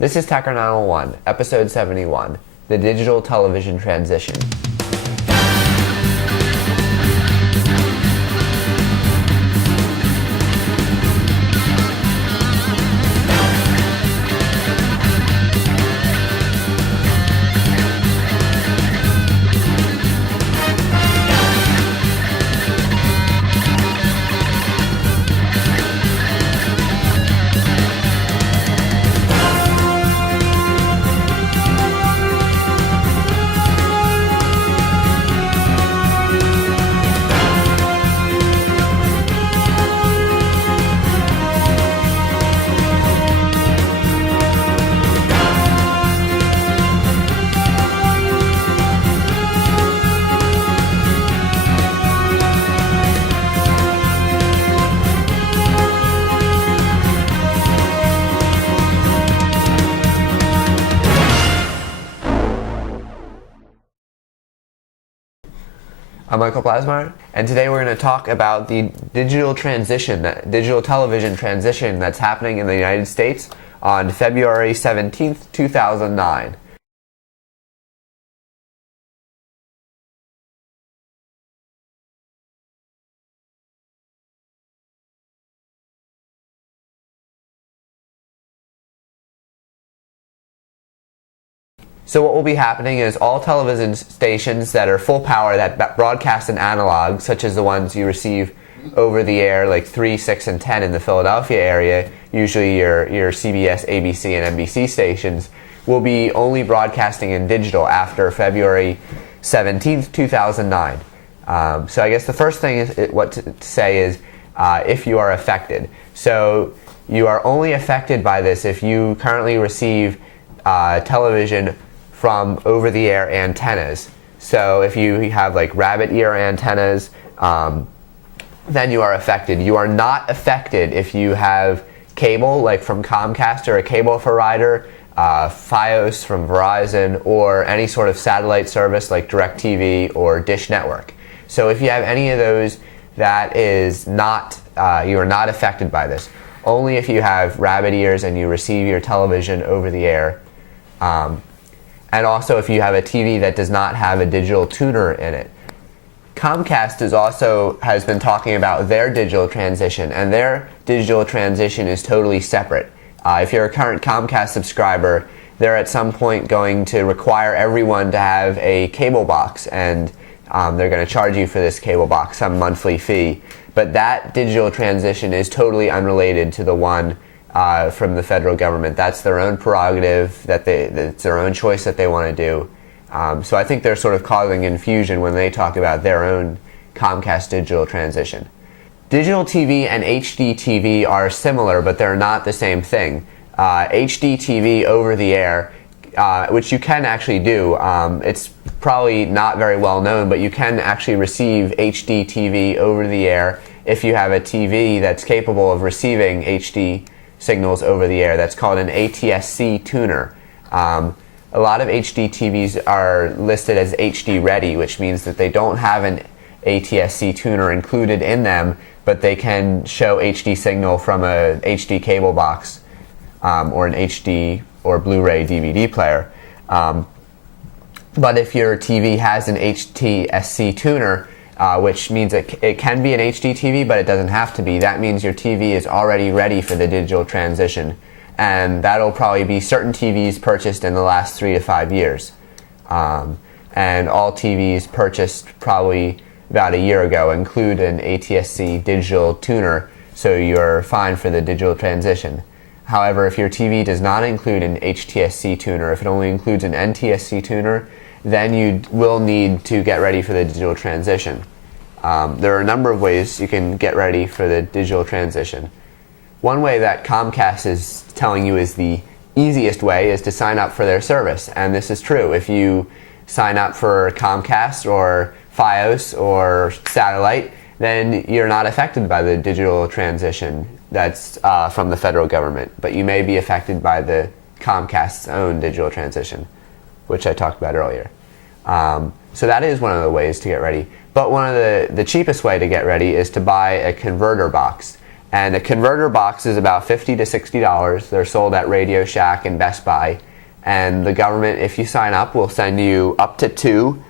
This is Tecker 901, episode 71, the digital television transition. I'm Michael Plasmeier, and today we're going to talk about the digital television transition that's happening in the United States on February 17th, 2009. So what will be happening is all television stations that are full power that broadcast in analog, such as the ones you receive over the air like 3, 6, and 10 in the Philadelphia area, usually your CBS, ABC, and NBC stations, will be only broadcasting in digital after February 17th, 2009. So I guess the first thing to say is if you are affected. So you are only affected by this if you currently receive television from over-the-air antennas. So if you have like rabbit ear antennas, then you are affected. You are not affected if you have cable, like from Comcast or a cable provider, Fios from Verizon, or any sort of satellite service like DirecTV or Dish Network. So if you have any of those, that is not, you are not affected by this. Only if you have rabbit ears and you receive your television over the air. And also if you have a TV that does not have a digital tuner in it. Comcast has been talking about their digital transition, and their digital transition is totally separate. If you're a current Comcast subscriber, they're at some point going to require everyone to have a cable box, and they're going to charge you for this cable box, some monthly fee. But that digital transition is totally unrelated to the one from the federal government. That's their own prerogative, it's their own choice that they want to do. So I think they're sort of causing confusion when they talk about their own Comcast digital transition. Digital TV and HD TV are similar, but they're not the same thing. HD TV over the air, which you can actually do, it's probably not very well known, but you can actually receive HD TV over the air if you have a TV that's capable of receiving HD signals over the air. That's called an ATSC tuner. A lot of HD TVs are listed as HD ready, which means that they don't have an ATSC tuner included in them, but they can show HD signal from a HD cable box or an HD or Blu-ray DVD player. But if your TV has an ATSC tuner, which means it can be an HD TV, but it doesn't have to be. That means your TV is already ready for the digital transition. And that'll probably be certain TVs purchased in the last 3 to 5 years. And all TVs purchased probably about a year ago include an ATSC digital tuner, so you're fine for the digital transition. However, if your TV does not include an HTSC tuner, if it only includes an NTSC tuner, then you will need to get ready for the digital transition. There are a number of ways you can get ready for the digital transition. One way that Comcast is telling you is the easiest way is to sign up for their service, and this is true. If you sign up for Comcast or Fios or satellite, then you're not affected by the digital transition that's from the federal government, but you may be affected by the Comcast's own digital transition, which I talked about earlier. So that is one of the ways to get ready. But one of the cheapest way to get ready is to buy a converter box. And a converter box is about $50 to $60. They're sold at Radio Shack and Best Buy. And the government, if you sign up, will send you up to 2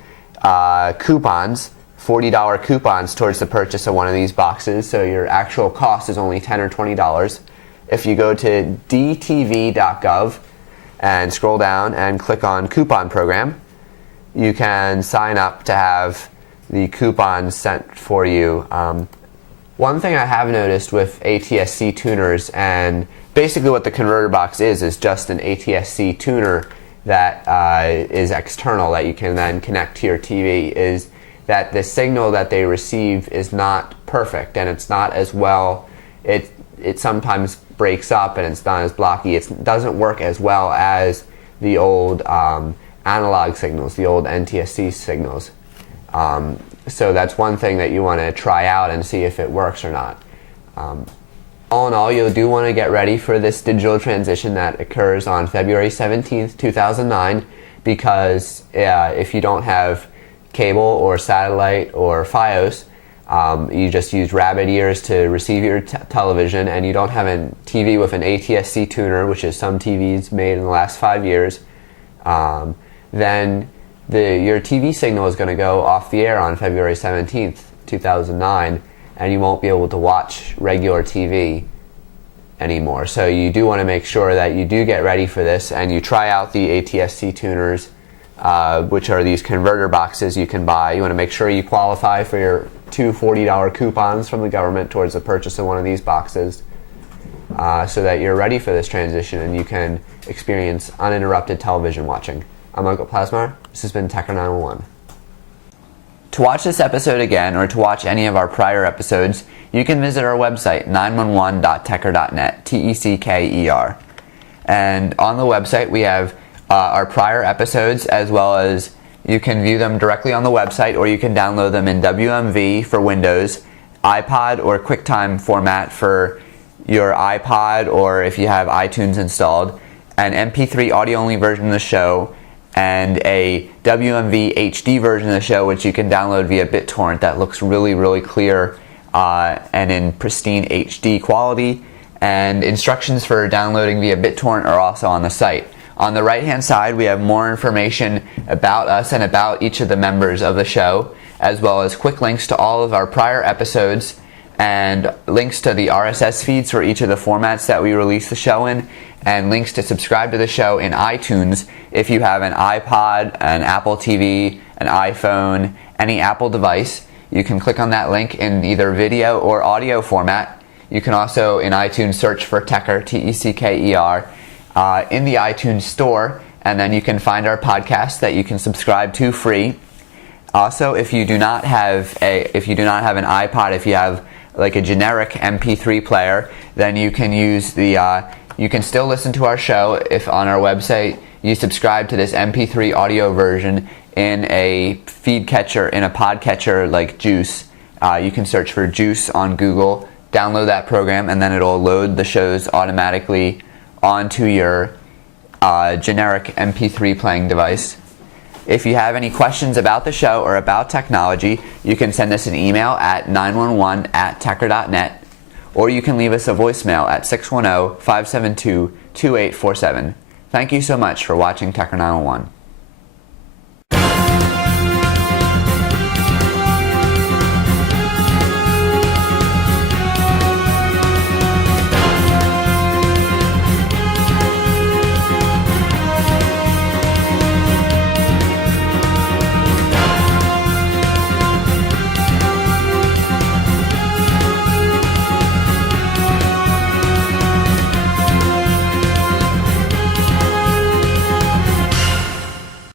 coupons, $40 coupons towards the purchase of one of these boxes. So your actual cost is only $10 or $20. If you go to dtv.gov and scroll down and click on coupon program, you can sign up to have the coupons sent for you. One thing I have noticed with ATSC tuners, and basically what the converter box is just an ATSC tuner that is external that you can then connect to your TV, is that the signal that they receive is not perfect, and it's not as well, it sometimes breaks up and it's not as blocky. It doesn't work as well as the old analog signals, the old NTSC signals. So that's one thing that you want to try out and see if it works or not. All in all, you do want to get ready for this digital transition that occurs on February 17th, 2009, because if you don't have cable or satellite or Fios, you just use rabbit ears to receive your television, and you don't have a TV with an ATSC tuner, which is some TVs made in the last 5 years, then your TV signal is going to go off the air on February 17th, 2009, and you won't be able to watch regular TV anymore. So you do want to make sure that you do get ready for this and you try out the ATSC tuners, which are these converter boxes you can buy. You want to make sure you qualify for your 2 $40 coupons from the government towards the purchase of one of these boxes, so that you're ready for this transition and you can experience uninterrupted television watching. I'm Uncle Plasmeier. This has been Tecker 911. To watch this episode again, or to watch any of our prior episodes, you can visit our website, 911.tecker.net, T-E-C-K-E-R. And on the website, we have our prior episodes, as well as you can view them directly on the website, or you can download them in WMV for Windows, iPod or QuickTime format for your iPod, or if you have iTunes installed, an MP3 audio-only version of the show, and a WMV HD version of the show, which you can download via BitTorrent, that looks really, really clear and in pristine HD quality. And instructions for downloading via BitTorrent are also on the site. On the right-hand side, we have more information about us and about each of the members of the show, as well as quick links to all of our prior episodes and links to the RSS feeds for each of the formats that we release the show in, and links to subscribe to the show in iTunes if you have an iPod, an Apple TV, an iPhone, any Apple device. You can click on that link in either video or audio format. You can also in iTunes search for Tecker, T-E-C-K-E-R, in the iTunes store, and then you can find our podcast that you can subscribe to free. Also, if you do not have an iPod, if you have like a generic MP3 player, then you can use you can still listen to our show if on our website you subscribe to this MP3 audio version in a feed catcher, in a podcatcher like Juice. You can search for Juice on Google, download that program, and then it'll load the shows automatically onto your generic MP3 playing device. If you have any questions about the show or about technology, you can send us an email at 911@tecker.net, or you can leave us a voicemail at 610-572-2847. Thank you so much for watching Tecker 911.